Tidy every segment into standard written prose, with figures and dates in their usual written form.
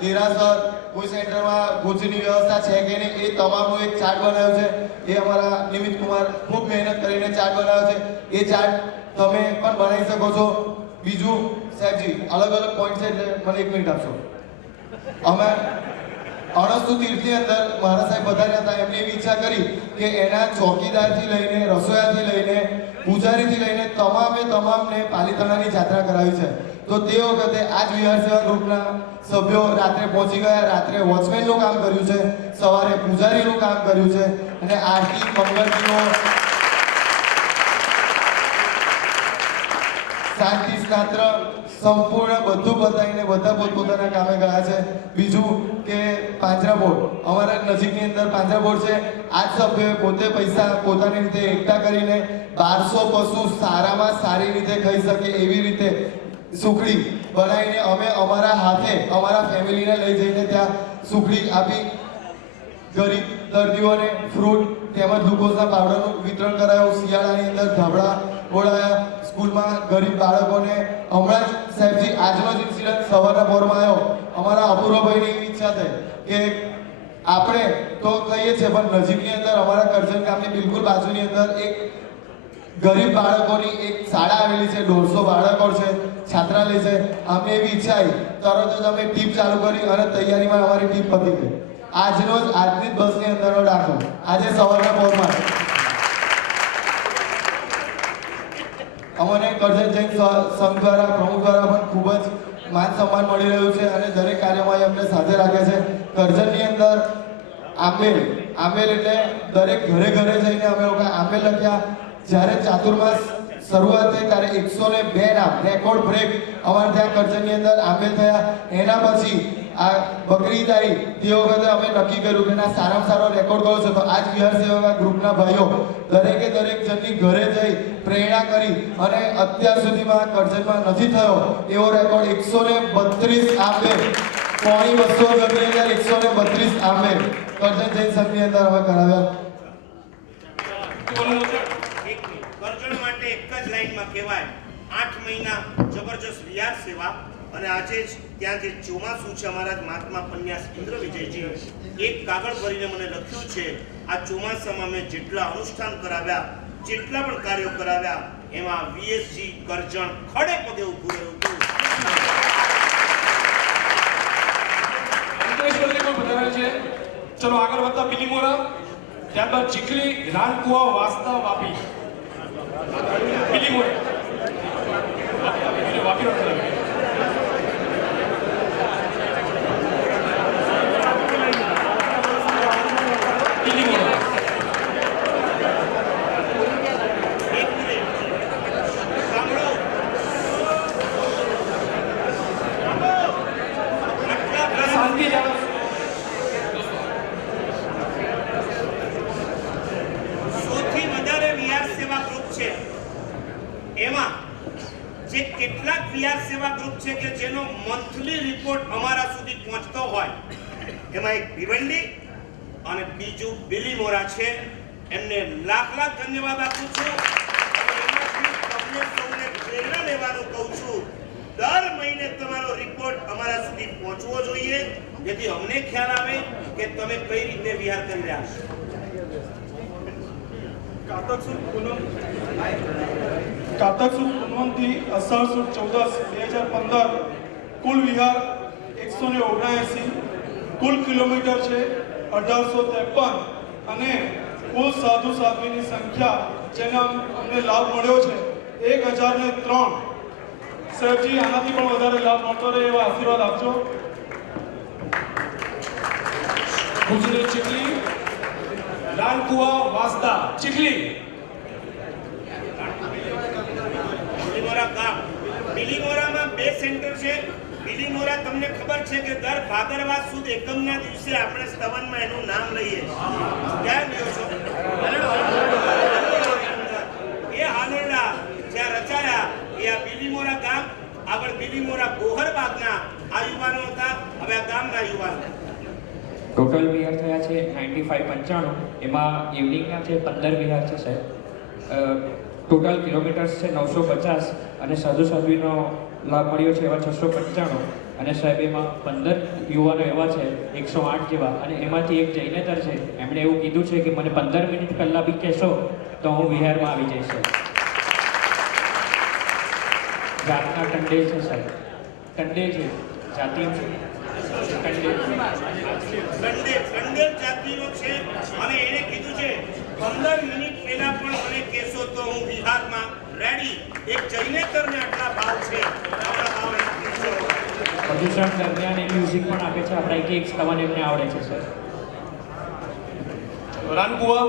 દેરાસર કોઈ સેન્ટરમાં કોચની વ્યવસ્થા છે કે નહીં એ તમામનો એક ચાર્ટ બનાવ્યો છે. એ અમારા નિમિત કુમાર ખૂબ મહેનત કરીને ચાર્ટ બનાવ્યો છે. એ ચાર્ટ તમે પણ બનાવી શકો છો. બીજું સાહેબજી અલગ અલગ પોઈન્ટ છે એટલે મને 1 મિનિટ આપશો. અમે અણસ્તુ તીર્થની અંદર મહારાજ સાહેબ વધાર્યા હતા. એમને એવી ઈચ્છા કરી કે એના ચોકીદારથી લઈને રસોયાથી લઈને પૂજારીથી લઈને તમામને પાલિતાણાની જાત્રા કરાવી છે. તો તે વખતે આ જ વિહાર સેવા ગ્રુપના સભ્યો રાત્રે પહોંચી ગયા. રાત્રે વોચમેનનું કામ કર્યું છે, સવારે પૂજારીનું કામ કર્યું છે અને આરતી મંગળજીનો શાંતિ સ્નાત્ર સંપૂર્ણ બધું બતાવીને બધા પોતપોતાના કામે ગયા છે. બીજું કે પાંજરાપોળ અમારા નજીકની અંદર પાંજરાપોળ છે. આ જ સભ્યોએ પોતે પૈસા પોતાની રીતે એકઠા કરીને 1200 પશુ સારામાં સારી રીતે ખાઈ શકે એવી રીતે સુખડી બનાવીને અમે અમારા હાથે અમારા ફેમિલીને લઈ જઈને ત્યાં સુખડી આપી. ગરીબ દર્દીઓને ફ્રૂટ તેમજ ગ્લુકોઝના પાવડરનું વિતરણ કરાયું. શિયાળાની અંદર ધાબળા ઓળાયા. સ્કૂલમાં ગરીબ બાળકોને હમણાં જ સાહેબજી આજનો જ ઇન્સિડન્ટ સવારના પોરમાં આવ્યો. અમારા અપૂર્વભાઈની એવી ઈચ્છા થઈ કે આપણે તો કહીએ છીએ પણ નજીકની અંદર અમારા કરજણ ગામની બિલકુલ બાજુની અંદર એક ગરીબ બાળકોની એક શાળા આવેલી છે. 150 બાળકો છે, છાત્રાલય છે. અમને એવી ઈચ્છા આવી, તરત જ અમે ટીપ ચાલુ કરી અને તૈયારીમાં અમારી ટીપ પતી ગઈ. આજની જ બસની અંદરનો દાખલો આજે સવારના પોરમાં અમને કરજણ જૈન સંઘ દ્વારા પ્રમુખ દ્વારા પણ ખૂબ જ માન સન્માન મળી રહ્યું છે અને દરેક કાર્યમાં અમને સાથે રાખે છે. કરજણની અંદર આંબેલ એટલે દરેક ઘરે જઈને અમે લોકો આંબેલ લખ્યા. જ્યારે ચાતુર્માસ શરૂઆત થઈ ત્યારે 102 નામ રેકોર્ડ બ્રેક અમારે ત્યાં કરજણની અંદર આંબેલ થયા. એના પછી આ બકરી ઈદ આવી તે વખતે અમે નક્કી કર્યું કે ના સારામાં સારો રેકોર્ડ કયો છે. તો આજ વિહાર સેવા ગ્રુપના ભાઈઓ દરેક જણની ઘરે જઈ પ્રેરણા કરી અને અત્યાર સુધીમાં કરજણમાં નથી થયો એવો રેકોર્ડ 132 આંબેલ પોણી 200 ઘરની અંદર 132 આંબેલ કરજણ જૈન સંઘની અંદર અમે કરાવ્યા. કરજણ માટે એક જ લાઈનમાં કહેવાય 8 મહિના જબરજસ્ત વિહાર સેવા. અને આજે જ ત્યાં જે ચોમાસું છે અમારા મહાત્મા પન્યાસ ઇન્દ્ર વિજયજી એક કાગળ ભરીને મને લખ્યું છે આ ચોમાસામાં મેં જેટલા અનુષ્ઠાન કરાવ્યા જેટલા પણ કાર્યો કરાવ્યા એમાં વીએસજી કરજણ ખડે પગે ઊભું રહ્યું હતું. ચલો આગળ વધતા બિલીમોરા, ત્યારબાદ ચીખલી, રાનકુવા, વાસ્તા, વાપી. બિલીમોરા વાપી એમાં જે કેટલાક વિહાર સેવા ગ્રુપ છે કે જેનો મંથલી રિપોર્ટ અમારા સુધી પહોંચતો હોય એમાં એક ભિવંડી અને બીજું બિલીમોરા છે. એમને લાખ ધન્યવાદ આપું છું. તમને સૌને પ્રેરણા લેવાનું કહું છું. દર મહિને તમારો રિપોર્ટ અમારા સુધી પહોંચવો જોઈએ જેથી અમને ખ્યાલ આવે કે તમે કઈ રીતે વિહાર કરી રહ્યા છો. કારતક સુદ પૂનમથી અષાઢ સુદ 14/2015 કુલ વિહાર 179, કુલ કિલોમીટર છે 1853 અને કુલ સાધુ સાધ્વીની સંખ્યા જેનો અમને લાભ મળ્યો છે 1003. સાહેબજી આનાથી પણ વધારે લાભ મળતો રહે એવા આશીર્વાદ આપજો. ગુજરાત ચીખલી, રાનકુવા, વાસ્તા, ચીખલી. બિલીમોરામાં 2 સેન્ટર છે. બિલીમોરા તમને ખબર છે કે દર ભાદરવા સુદ એકમના દિવસે આપણે સ્તવનમાં એનું નામ લઈએ. ક્યાં ગયો છો? એ હાલોડા જ્યાં રચાયા એ આ બિલીમોરા ગામ. આગળ બિલીમોરા ગોહરબાગના આ યુવાનો હતા, હવે આ ગામના યુવાનો. ટોટલ વિહાર થયા છે 95-95. એમાં ઇવનિંગના છે 15 વિહાર છે સાહેબ. ટોટલ કિલોમીટર્સ છે 950 અને સાધુ સાધ્વીનો લાભ મળ્યો છે એવા 695 અને સાહેબ એમાં 15 યુવાનો એવા છે 108 જેવા, અને એમાંથી એક જૈનેતર છે, એમણે એવું કીધું છે કે મને 15 મિનિટ પહેલાં બી કહેશો તો હું વિહારમાં આવી જઈશ. જાતના ટંડેલ છે સાહેબ, ટંડેલ છે જાતિ ખંડેર જાતિનો છે અને એને કીધું છે 15 મિનિટ પહેલા પણ મને કહેશો તો હું બિહારમાં રેડી. એક જૈનેતરને આટલા ભાવ છે, આપણા ભાવ એના છે. પ્રદૂષણ દરમિયાન એ મ્યુઝિક પણ આપે છે, આપણા એક થવાને એમને આવડે છે સર. રાનકુવા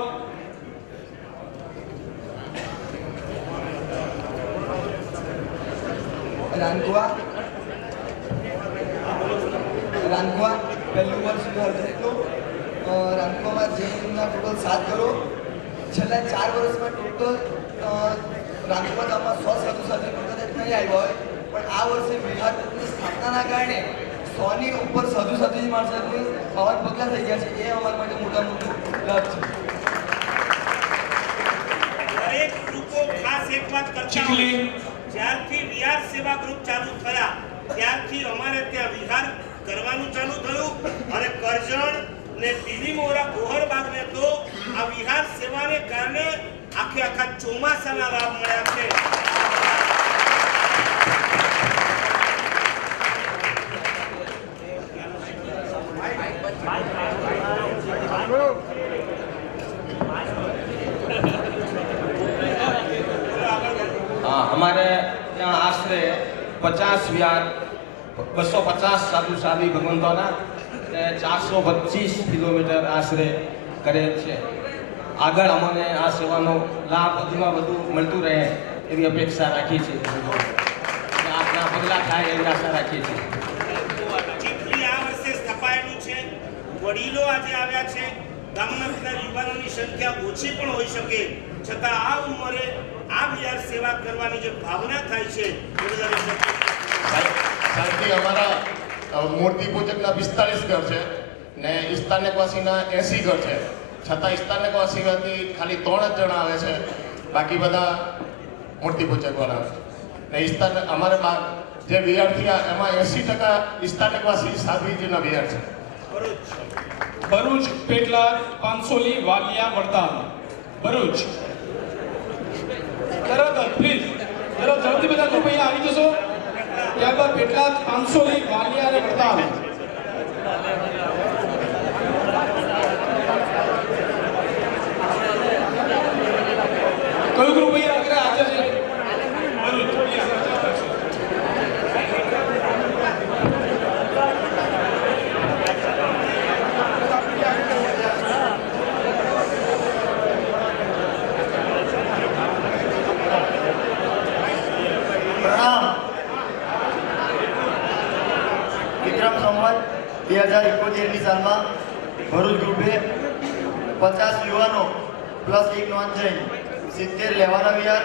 રાનકુવા પહેલું વર્ષ હતું. રાનકુવામાં જૈનના ટોટલ 7 કરોડ. છેલ્લા 4 વર્ષમાં ટોટલ રાનકુવા ગામમાં 100 સાધુ સાધ્વીઓ કદાચ નહીં આવ્યા હોય, પણ આ વર્ષે વિહારની સ્થાપનાના કારણે 100 ની ઉપર સાધુ સાધ્વી માણસોની પાવન પગલાં થઈ ગયા છે. એ અમારા માટે મોટા મોટું લાભ છે. દરેક ગ્રુપો ખાસ એક વાત કરતા હોય, જ્યારથી વિહાર સેવા ગ્રુપ ચાલુ થયા ત્યારથી અમારે ત્યાં વિહાર કરવાનું ચાલુ થયું, અને કરજણ ને બિલીમોરા ગોહરબાગને તો આ વિહાર સેવાને કારણે આખા ચોમાસાના લાભ મળ્યા છે. हाँ, हमारे यहाँ आश्रे 50 विहार 250 साधु साध्वी भगवंतोना 425 કિલોમીટર આશરે કરે છે. આગળ અમને આ સેવાનો લાભ વધુમાં વધુ મળતું રહે એવી અપેક્ષા રાખી છે અને આપણા પગલાં થાય એવી આશા રાખીએ છીએ. ચીખલી આ વર્ષે સ્થપાયેલું છે, વડીલો આજે આવ્યા છે. ગામના બધા યુવાનોની સંખ્યા ઓછી પણ હોઈ શકે, છતાં આ ઉંમરે આ વિહાર સેવા કરવાની જે ભાવના થાય છે એ બધાને સાહેબથી અમારા મૂર્તિ પૂજકના 45 ઘર છે ને ઇસ્તાનેકવાસીના 80 ઘર છે, છતાં ઇસ્તાનેકવાસીમાંથી ખાલી 3 જ જણા આવે છે, બાકી બધા મૂર્તિ પૂજકવાળા. ને અમારે જે વિહારથી એમાં 80% ઇસ્તાનેકવાસી સાધ્વીજીના વિહાર છે. ભરૂચ પેટલાદ પાંચોલી વાલિયા વડતાલ. ભરૂચ તરત પ્લીઝ જરા ઝડપથી બધા ગ્રુપ અહીંયા આવી જશો. ત્યારબાદ પેટલાદ પાંચોલી વાલિયા અને વડતાલ. કયું ગ્રુપ અહીંયા આગળ હાજર છે? ભરૂચ પ્લીઝ. પ્રણામ. વિક્રમ સંવત 2071ની સાલમાં ભરૂચ ગ્રુપે 50 યુવાનો પ્લસ 1 નોન જૈન 70 લેવાના વિહાર,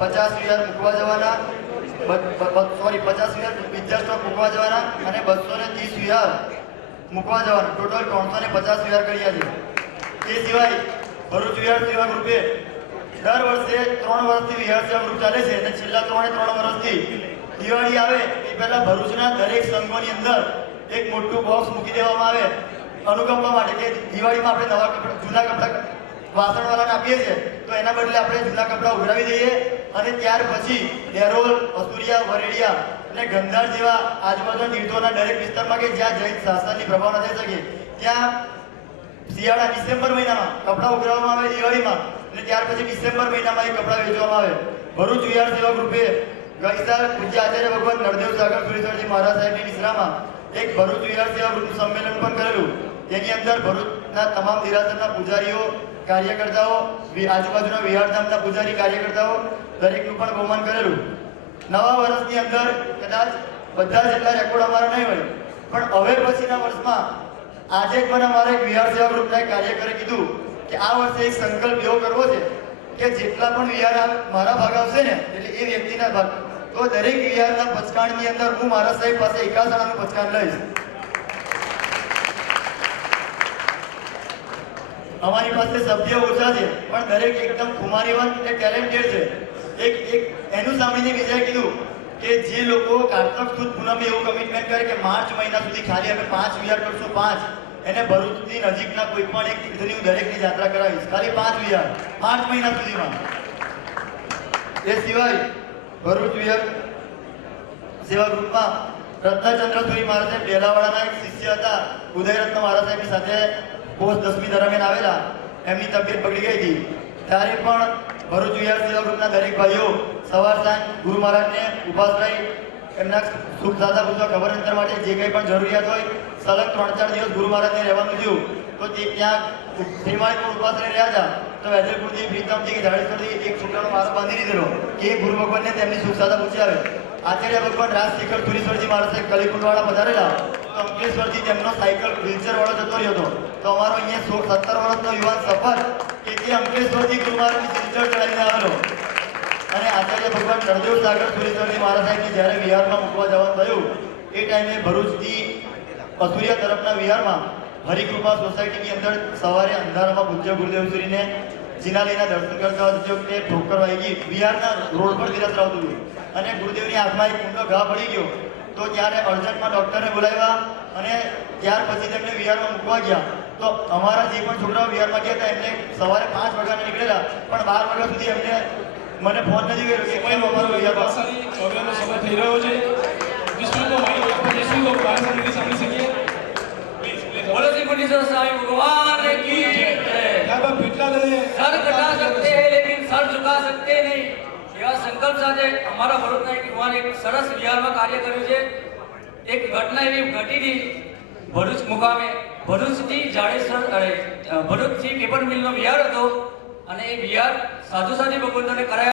50 વિહાર મૂકવા જવાના, 50 વિહાર બીજા સ્ટોક મૂકવા જવાના અને 230 વિહાર મૂકવા જવાના. ટોટલ 350 વિહાર કર્યા છે. તે સિવાય ભરૂચ વિહાર સેવા ગ્રુપે દર વર્ષે 3 વર્ષથી વિહાર સેવા ગ્રુપ ચાલે છે અને છેલ્લા 3 વર્ષથી દિવાળી આવે એ પહેલા ભરૂચના દરેક સંઘોની અંદર એક મોટું બોક્સ મૂકી દેવામાં આવે અનુકંપા માટે કે દિવાળીમાં આપણે નવા કપડાં જૂના કપડાં વાસણવાળાને આપીએ છીએ, તો એના બદલે આપણે જૂના કપડાં ઉઘરાવી દઈએ અને ત્યાર પછી એરોલ, અસુરિયા, વરેડિયા અને ગંધાર જેવા આજુબાજુના તીર્થોના દરેક વિસ્તારમાં કે જ્યાં જૈન શાસનની પ્રભાવ ન થઈ શકે ત્યાં શિયાળા ડિસેમ્બર મહિનામાં કપડાં ઉઘરાવવામાં આવે દિવાળીમાં, અને ત્યાર પછી ડિસેમ્બર મહિનામાં એ કપડાં વેચવામાં આવે. ભરૂચ વિહાર સેવા ગ્રુપે ગઈ સાલ પૂજ્ય આચાર્ય ભગવાન નરદેવ સાગર સુરેશ્વરજી મહારાજ સાહેબની નિશ્રામાં એક ભરૂચ વિહાર સેવા ગ્રુપનું સંમેલન પણ કરેલું. તેની અંદર ભરૂચના તમામ દેરાસરના પૂજારીઓ, કાર્યકર્તાઓ, આજુબાજુના વિહારધામના પૂજારી કાર્યકર્તાઓ દરેકનું પણ બહુમાન કરેલું. નવા વર્ષની અંદર કદાચ બધા જેટલા રેકોર્ડ અમારા નહીં હોય, પણ હવે પછીના વર્ષમાં આજે પણ અમારે એક વિહાર સેવા ગ્રુપના એક કાર્યકરે કીધું કે આ વર્ષે એક સંકલ્પ એવો કરવો છે કે જેટલા પણ વિહાર મારા ભાગ આવશે ને એટલે એ વ્યક્તિના ભાગ, તો દરેક વિહારના પચકાણની અંદર હું મારા સાહેબ પાસે 51 જણાનું પચકાણ લઈશ. અમારી પાસે સભ્ય ઓછા છે પણ દરેક એકદમ કુમારીવંત અને ટેલેન્ટેડ છે. એક એનું સાંભળીને બીજાએ કીધું કે જે લોકો કારતક સુદ પૂનમે એવું કમિટમેન્ટ કરે કે માર્ચ મહિના સુધી ખાલી અમે 5 વિહાર કરશું 5, એને ભરૂચની નજીકના કોઈ પણ એક તીર્થની હું દરેકની યાત્રા કરાવીશ, ખાલી 5 વિહાર માર્ચ મહિના સુધીમાં. એ સિવાય ભરૂચ વિહાર સેવા ગ્રુપમાં રત્નચંદ્ર સુરી મહારાજે બેલાવાડાના એક શિષ્ય હતા, ઉદયરત્ન મહારાજ સાહેબની સાથે પોસ્ટ 10મી દરમિયાન આવેલા, એમની તબિયત બગડી ગઈ હતી. ત્યારે પણ ભરૂચ વિહાર સેવા ગ્રુપના દરેક ભાઈઓ સવાર સાંજ ગુરુ મહારાજને ઉપાસ રહી એમના સુખ સાધા પૂછવા ખબર અંતર માટે જે કંઈ પણ જરૂરિયાત હોય સલગ 3-4 દિવસ ગુરુ મહારાજને રહેવાનું થયું તો તે ત્યાં શ્રીમાળી પણ ઉપાસ રહી રહ્યા હતા. તો વેજલપુરથી પ્રીતમજી કે જાડેશ્વરથી એક છોકરાનો મારો બાંધી દીધેલો કે એ ગુરુ ભગવાનને તેમની સુખ સાધા પૂછી આવે. આચાર્ય ભગવાન રાજશેખર સુરીશ્વરજી મહારાજ કલીકુંડવાળા પધારેલા તો અંકલેશ્વરથી તેમનો સાયકલ વ્હીલચેર વાળો જતો રહ્યો હતો. તો અમારો અહીંયા 17 વર્ષનો યુવાન સફર કે જે અંકલેશ્વરથી ગુરુ મહારાજની વ્હીલચેર ચડાવીને આવેલો. અને આચાર્ય ભગવાન નરદેવ સાગર સુરેશ્વરજી મહારાજ સાહેબને જ્યારે વિહારમાં મૂકવા જવાનું થયું એ ટાઈમે ભરૂચથી અસુરિયા તરફના વિહારમાં હરિકૃપા સોસાયટીની અંદર સવારે અંધારામાં પૂજ્ય ગુરુદેવશ્રીને જીનાલીના દર્શન કરતા વખતે ઠોકર વાગી ગઈ. વિહારના રોડ પર ધીરજ આવતું હતું અને ગુરુદેવની આંખમાં એક ઊંડો ઘા પડી ગયો. તો ત્યારે અર્જન્ટમાં ડૉક્ટરને બોલાવ્યા અને ત્યાર પછી તેમને વિહારમાં મૂકવા ગયા. તો અમારા જે પણ છોકરાઓ વિહારમાં ગયા હતા એમને સવારે 5 વાગ્યાને નીકળેલા પણ 12 વાગ્યા સુધી એમને મને ફોન નથી કર્યો કે કેમ અમારો વિહારમાં ચોર્યાનો સમય થઈ રહ્યો છે. વિશ્વનો માઇક આપણે જઈશું તો બહાર નીકળી સાંભળી શકીએ. बोलो जी मुनीश्वर स्वामी भगवान की जय। ત્યારબાદ પીટલા દળે सर कटा सकते हैं लेकिन सर झुका सकते नहीं એવા સંકલ્પ સાથે અમારા ભરૂચના એક યુવાન એક સરસ વિહારમાં કાર્ય કર્યું છે. એક ઘટના એવી ઘટી હતી ભરૂચ મુકામે, ભરૂચથી જાડેશ્વર ભરૂચથી પેપર મિલનો વિહાર હતો અને એ વિહાર સાધુ સાધી ભગવંતોને કરાયા.